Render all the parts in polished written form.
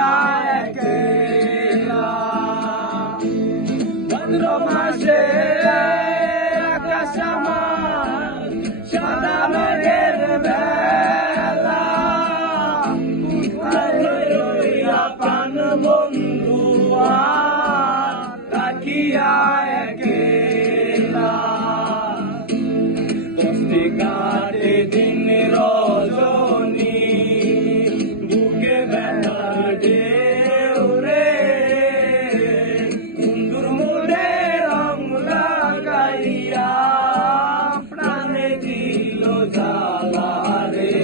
থাকিয়া একলা ভাদ্র মাসে আকাশ আমার সাদা মেঘের বেলা প্রাণ বন্ধু থাকিয়া একলা কষ্টে কাটে দিন রজনী বুকে ব্যথার ঢেউ রে বন্ধুর মনে রং লাগাইয়া প্রাণে দিল জ্বালা রে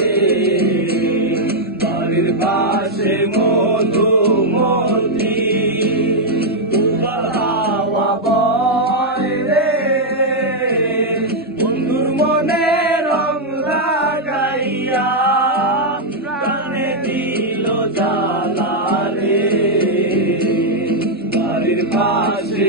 বাড়ির পাশে মধুমতি হাওয়া বয় রে বন্ধুর মনে রং লাগাইয়া প্রাণে দিল জ্বালা রে বাড়ির পাশে